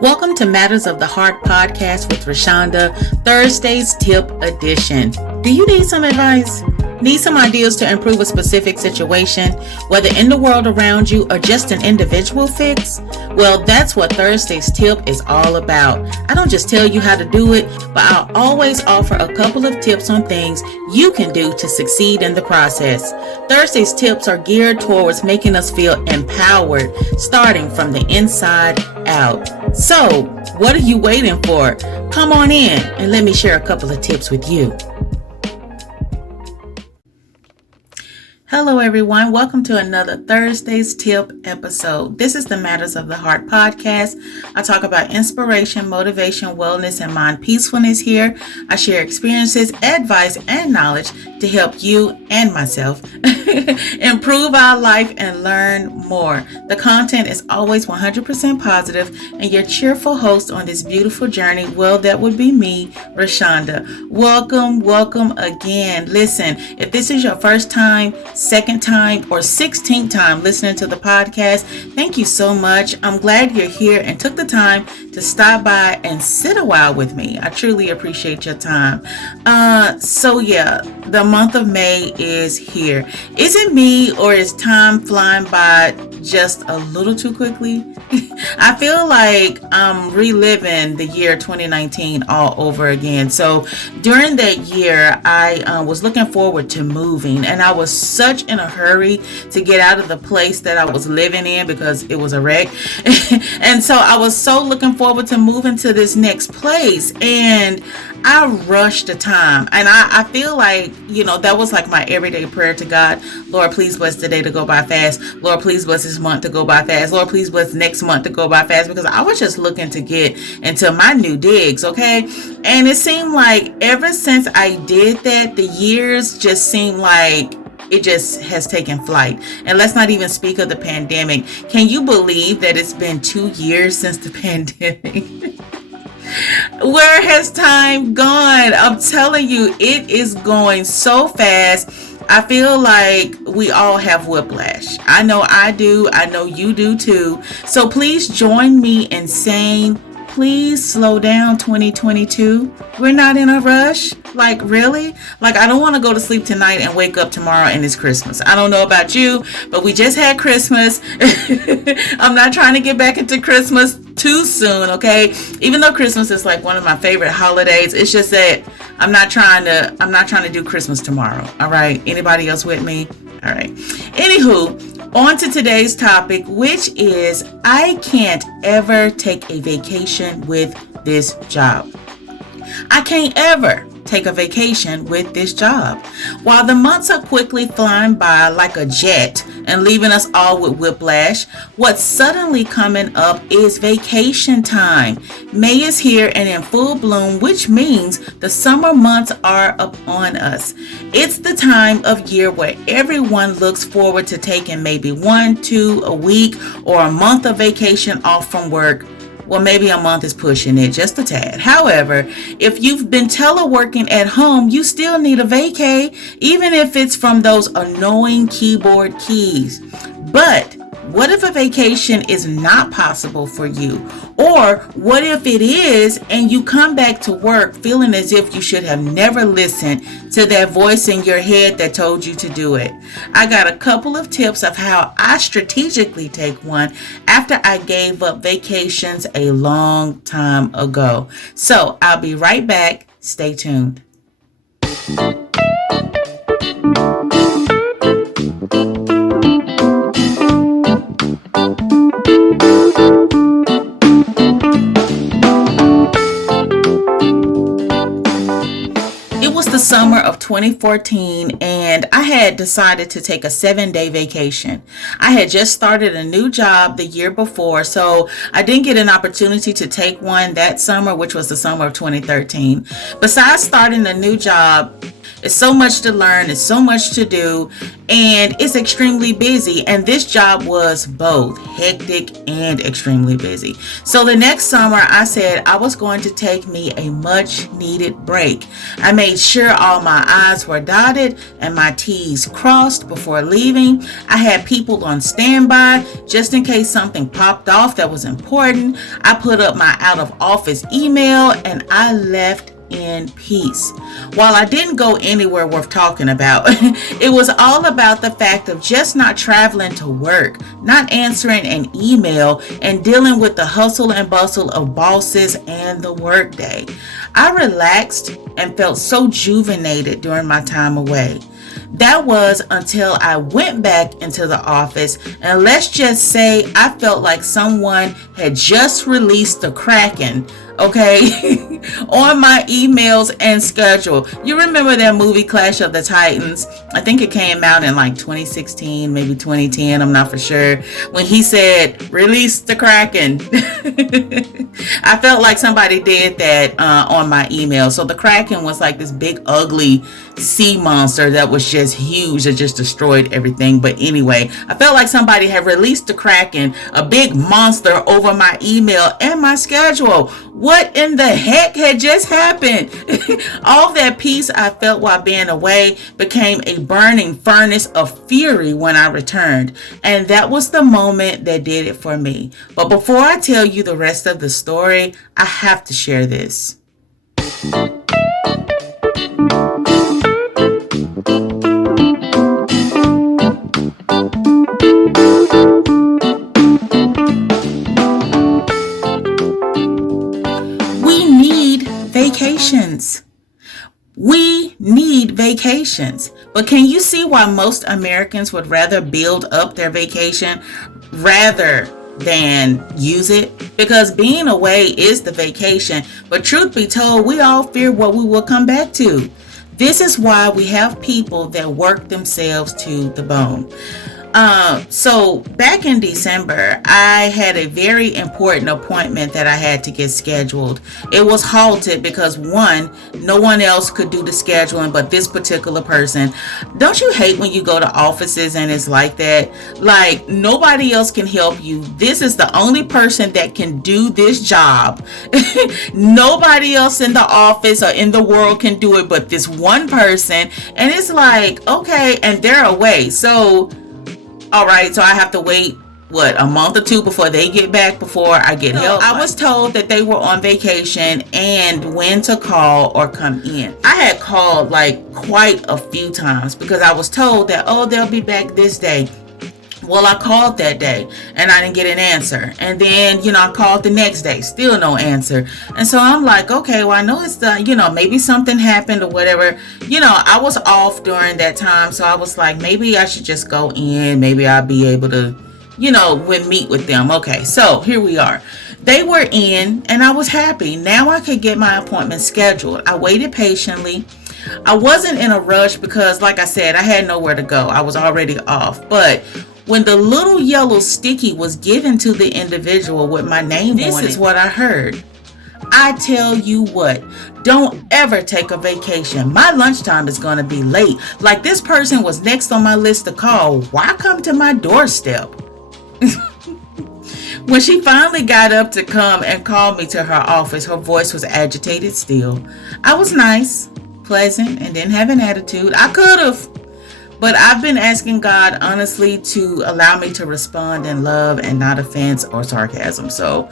Welcome to Matters of the Heart podcast with Roshonda, Thursday's Tip Edition. Do you need some advice? Need some ideas to improve a specific situation, whether in the world around you or just an individual fix? Well, that's what Thursday's Tip is all about. I don't just tell you how to do it, but I'll always offer a couple of tips on things you can do to succeed in the process. Thursday's tips are geared towards making us feel empowered, starting from the inside out. So, what are you waiting for? Come on in and let me share a couple of tips with you. Hello everyone, welcome to another Thursday's Tip episode. This is the Matters of the Heart podcast. I talk about inspiration, motivation, wellness, and mind peacefulness here. I share experiences, advice, and knowledge to help you and myself improve our life and learn more. The content is always 100% positive, and your cheerful host on this beautiful journey, well, that would be me, Roshonda. Welcome again. Listen, if this is your first time, second time, or 16th time listening to the podcast, thank you so much. I'm glad you're here and took the time to stop by and sit a while with me. I truly appreciate your time. The month of May is here. Is it me or is time flying by just a little too quickly? I feel like I'm reliving the year 2019 all over again. So during that year, I was looking forward to moving, and I was such in a hurry to get out of the place that I was living in because it was a wreck. And so I was so looking forward to moving to this next place, and I rushed the time. And I feel like, that was like my everyday prayer to God. Lord, please bless the day to go by fast. Lord, please bless this month to go by fast. Lord, please bless next month to go by fast, because I was just looking to get into my new digs, okay? And it seemed like ever since I did that, the years just seemed like it just has taken flight. And let's not even speak of the pandemic. Can you believe that it's been 2 years since the pandemic? Where has time gone? I'm telling you, it is going so fast. I feel like we all have whiplash. I know I do. I know you do too. So please join me in saying, please slow down, 2022. We're not in a rush. Like, really? Like, I don't want to go to sleep tonight and wake up tomorrow and it's Christmas. I don't know about you, but we just had Christmas. I'm not trying to get back into Christmas too soon, okay? Even though Christmas is like one of my favorite holidays, it's just that I'm not trying to do Christmas tomorrow. All right? Anybody else with me? All right. Anywho, on to today's topic, which is I can't ever take a vacation with this job. I can't ever take a vacation with this job. While the months are quickly flying by like a jet and leaving us all with whiplash, what's suddenly coming up is vacation time. May is here and in full bloom, which means the summer months are upon us. It's the time of year where everyone looks forward to taking maybe 1, 2, a week or a month of vacation off from work. Well, maybe a month is pushing it just a tad. However, if you've been teleworking at home, you still need a vacay, even if it's from those annoying keyboard keys. But what if a vacation is not possible for you? Or what if it is and you come back to work feeling as if you should have never listened to that voice in your head that told you to do it? I got a couple of tips of how I strategically take one after I gave up vacations a long time ago. So I'll be right back. Stay tuned. It was the summer of 2014 and I had decided to take a 7-day vacation. I had just started a new job the year before, so I didn't get an opportunity to take one that summer, which was the summer of 2013. Besides starting a new job, It's so much to learn, it's so much to do, and it's extremely busy. And this job was both hectic and extremely busy. So the next summer, I said I was going to take me a much needed break. I made sure all my I's were dotted and my T's crossed before leaving. I had people on standby just in case something popped off that was important. I put up my out of office email and I left in peace. While I didn't go anywhere worth talking about, it was all about the fact of just not traveling to work, not answering an email, and dealing with the hustle and bustle of bosses and the workday. I relaxed and felt so juvenated during my time away. That was until I went back into the office, and let's just say I felt like someone had just released the Kraken, okay, on my emails and schedule. You remember that movie Clash of the Titans? I think it came out in like 2016, maybe 2010, I'm not for sure, when he said, release the Kraken. I felt like somebody did that on my email. So the Kraken was like this big, ugly sea monster that was just huge, that just destroyed everything. But anyway, I felt like somebody had released the Kraken, a big monster, over my email and my schedule. What in the heck had just happened? All that peace I felt while being away became a burning furnace of fury when I returned. And that was the moment that did it for me. But before I tell you the rest of the story, I have to share this. Vacations. We need vacations. But can you see why most Americans would rather build up their vacation rather than use it? Because being away is the vacation, but truth be told, we all fear what we will come back to. This is why we have people that work themselves to the bone. So back in December, I had a very important appointment that I had to get scheduled. It was halted because one, no one else could do the scheduling but this particular person. Don't you hate when you go to offices and it's like that? Like nobody else can help you. This is the only person that can do this job. Nobody else in the office or in the world can do it but this one person. And it's like, okay, and they're away. So all right, so I have to wait, a month or two before they get back before I get help? I was told that they were on vacation and when to call or come in. I had called like quite a few times because I was told that, they'll be back this day. Well, I called that day and I didn't get an answer. And then, I called the next day, still no answer. And so I'm like, okay, well, I know it's maybe something happened or whatever. I was off during that time. So I was like, maybe I should just go in. Maybe I'll be able to, meet with them. Okay, so here we are. They were in and I was happy. Now I could get my appointment scheduled. I waited patiently. I wasn't in a rush because, like I said, I had nowhere to go. I was already off. But when the little yellow sticky was given to the individual with my name on it, this is what I heard. I tell you what, don't ever take a vacation. My lunchtime is going to be late. Like this person was next on my list to call. Why come to my doorstep? When she finally got up to come and call me to her office, her voice was agitated still. I was nice, pleasant, and didn't have an attitude. I could have. But I've been asking God honestly to allow me to respond in love and not offense or sarcasm. So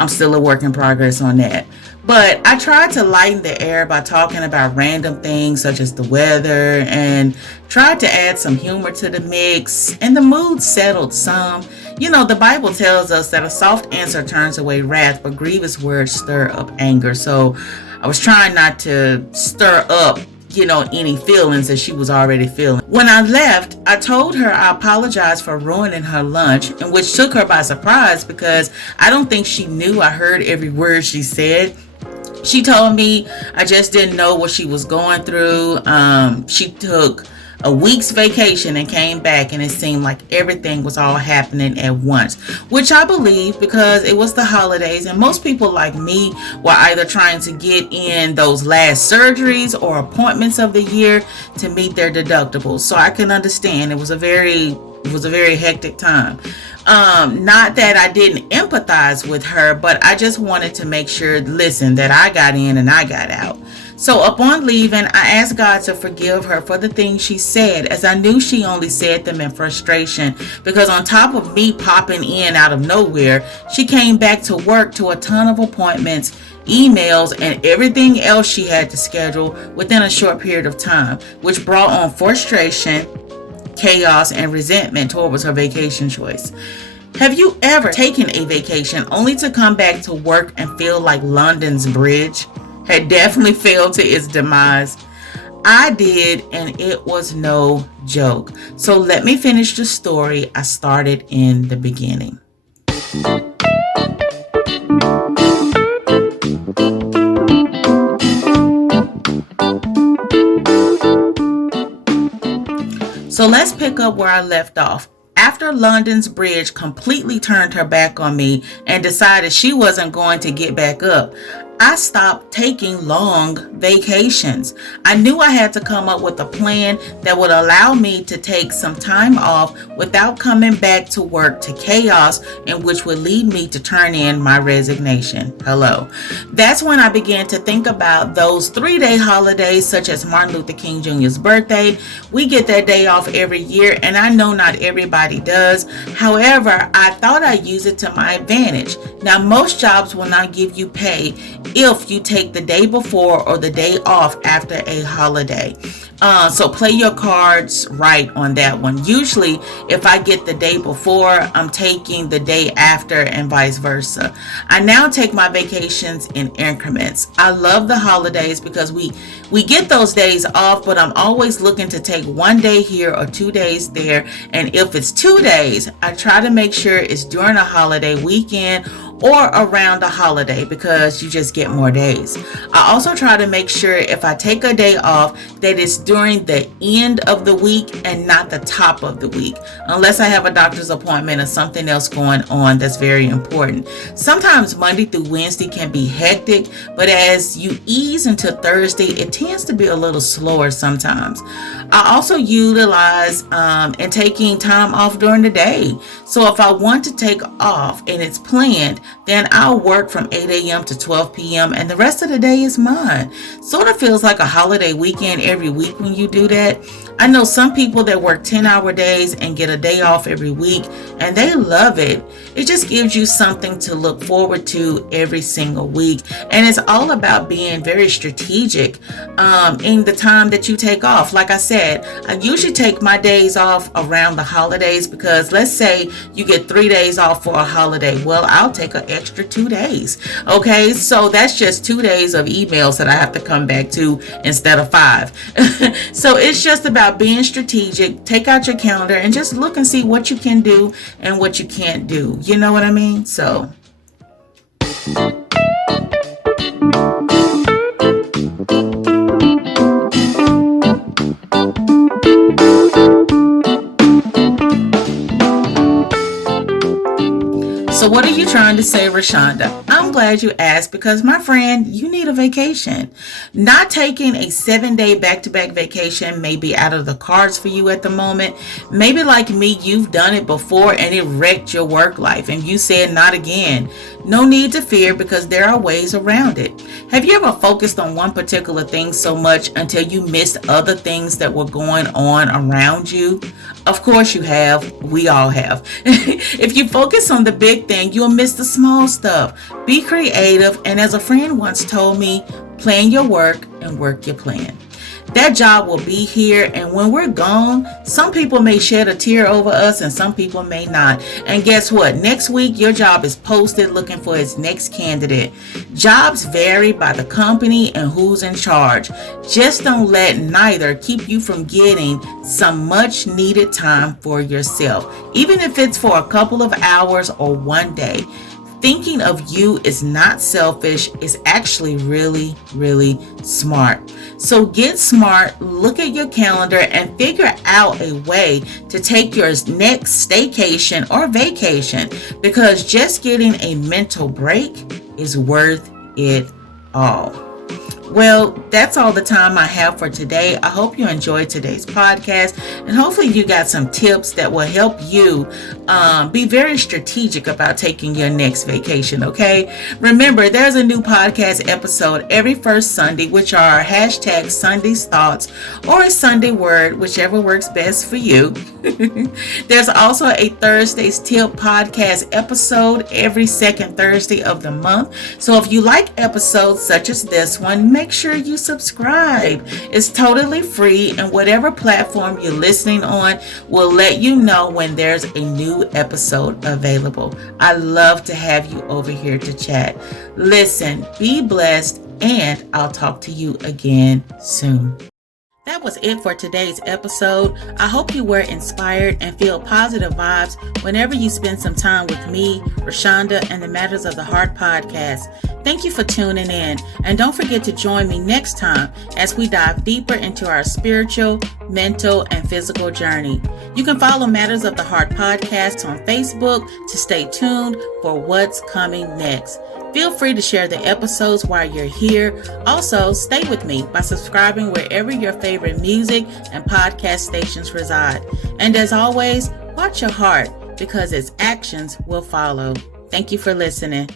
I'm still a work in progress on that. But I tried to lighten the air by talking about random things such as the weather and tried to add some humor to the mix, and the mood settled some. The Bible tells us that a soft answer turns away wrath, but grievous words stir up anger. So I was trying not to stir up any feelings that she was already feeling. When I left, I told her I apologized for ruining her lunch, and which took her by surprise because I don't think she knew I heard every word she said. She told me I just didn't know what she was going through. She took a week's vacation and came back, and it seemed like everything was all happening at once, which I believe because it was the holidays and most people like me were either trying to get in those last surgeries or appointments of the year to meet their deductibles. So I can understand it was a very hectic time. Not that I didn't empathize with her, but I just wanted to make sure, listen, that I got in and I got out. So upon leaving, I asked God to forgive her for the things she said, as I knew she only said them in frustration, because on top of me popping in out of nowhere, she came back to work to a ton of appointments, emails, and everything else she had to schedule within a short period of time, which brought on frustration, chaos, and resentment towards her vacation choice. Have you ever taken a vacation only to come back to work and feel like London's bridge had definitely failed to its demise? I did, and it was no joke. So let me finish the story I started in the beginning. So let's pick up where I left off. After London's bridge completely turned her back on me and decided she wasn't going to get back up, I stopped taking long vacations. I knew I had to come up with a plan that would allow me to take some time off without coming back to work to chaos, and which would lead me to turn in my resignation. Hello. That's when I began to think about those 3-day holidays, such as Martin Luther King Jr.'s birthday. We get that day off every year, and I know not everybody does. However, I thought I'd use it to my advantage. Now, most jobs will not give you pay if you take the day before or the day off after a holiday. So play your cards right on that one. Usually, if I get the day before, I'm taking the day after and vice versa. I now take my vacations in increments. I love the holidays because we get those days off, but I'm always looking to take 1 day here or 2 days there. And if it's 2 days, I try to make sure it's during a holiday weekend or around a holiday because you just get more days. I also try to make sure if I take a day off that it's during the end of the week and not the top of the week, unless I have a doctor's appointment or something else going on that's very important. Sometimes Monday through Wednesday can be hectic, but as you ease into Thursday, it tends to be a little slower sometimes. I also utilize in taking time off during the day. So if I want to take off and it's planned, then I'll work from 8 a.m. to 12 p.m. and the rest of the day is mine. Sort of feels like a holiday weekend every week when you do that. I know some people that work 10-hour days and get a day off every week, and they love it. It just gives you something to look forward to every single week. And it's all about being very strategic in the time that you take off. Like I said, I usually take my days off around the holidays because let's say you get 3 days off for a holiday. Well, I'll take an extra 2 days. Okay, so that's just 2 days of emails that I have to come back to instead of 5. So it's just about being strategic. Take out your calendar and just look and see what you can do and what you can't do. You know what I mean? So So what are you trying to say, Roshonda? I'm glad you asked because, my friend, you need a vacation. Not taking a 7-day back-to-back vacation may be out of the cards for you at the moment. Maybe like me, you've done it before and it wrecked your work life and you said not again. No need to fear because there are ways around it. Have you ever focused on one particular thing so much until you missed other things that were going on around you? Of course you have. We all have. If you focus on the big thing, you'll miss the small stuff. Be creative, and as a friend once told me, plan your work and work your plan. That job will be here, and when we're gone, some people may shed a tear over us and some people may not. And guess what? Next week, your job is posted looking for its next candidate. Jobs vary by the company and who's in charge. Just don't let neither keep you from getting some much needed time for yourself, even if it's for a couple of hours or 1 day. Thinking of you is not selfish, it's actually really, really smart. So get smart, look at your calendar, and figure out a way to take your next staycation or vacation, because just getting a mental break is worth it all. Well, that's all the time I have for today. I hope you enjoyed today's podcast, and hopefully you got some tips that will help you be very strategic about taking your next vacation, okay? Remember, there's a new podcast episode every first Sunday, which are hashtag Sunday's Thoughts or a Sunday Word, whichever works best for you. There's also a Thursday's Tip podcast episode every second Thursday of the month. So if you like episodes such as this one, make sure you subscribe. It's totally free, and whatever platform you're listening on will let you know when there's a new episode available. I love to have you over here to chat. Listen, be blessed, and I'll talk to you again soon. That was it for today's episode. I hope you were inspired and feel positive vibes whenever you spend some time with me, Roshonda, and the Matters of the Heart podcast. Thank you for tuning in, and don't forget to join me next time as we dive deeper into our spiritual, mental, and physical journey. You can follow Matters of the Heart podcast on Facebook to stay tuned for what's coming next. Feel free to share the episodes while you're here. Also, stay with me by subscribing wherever your favorite music and podcast stations reside. And as always, watch your heart, because its actions will follow. Thank you for listening.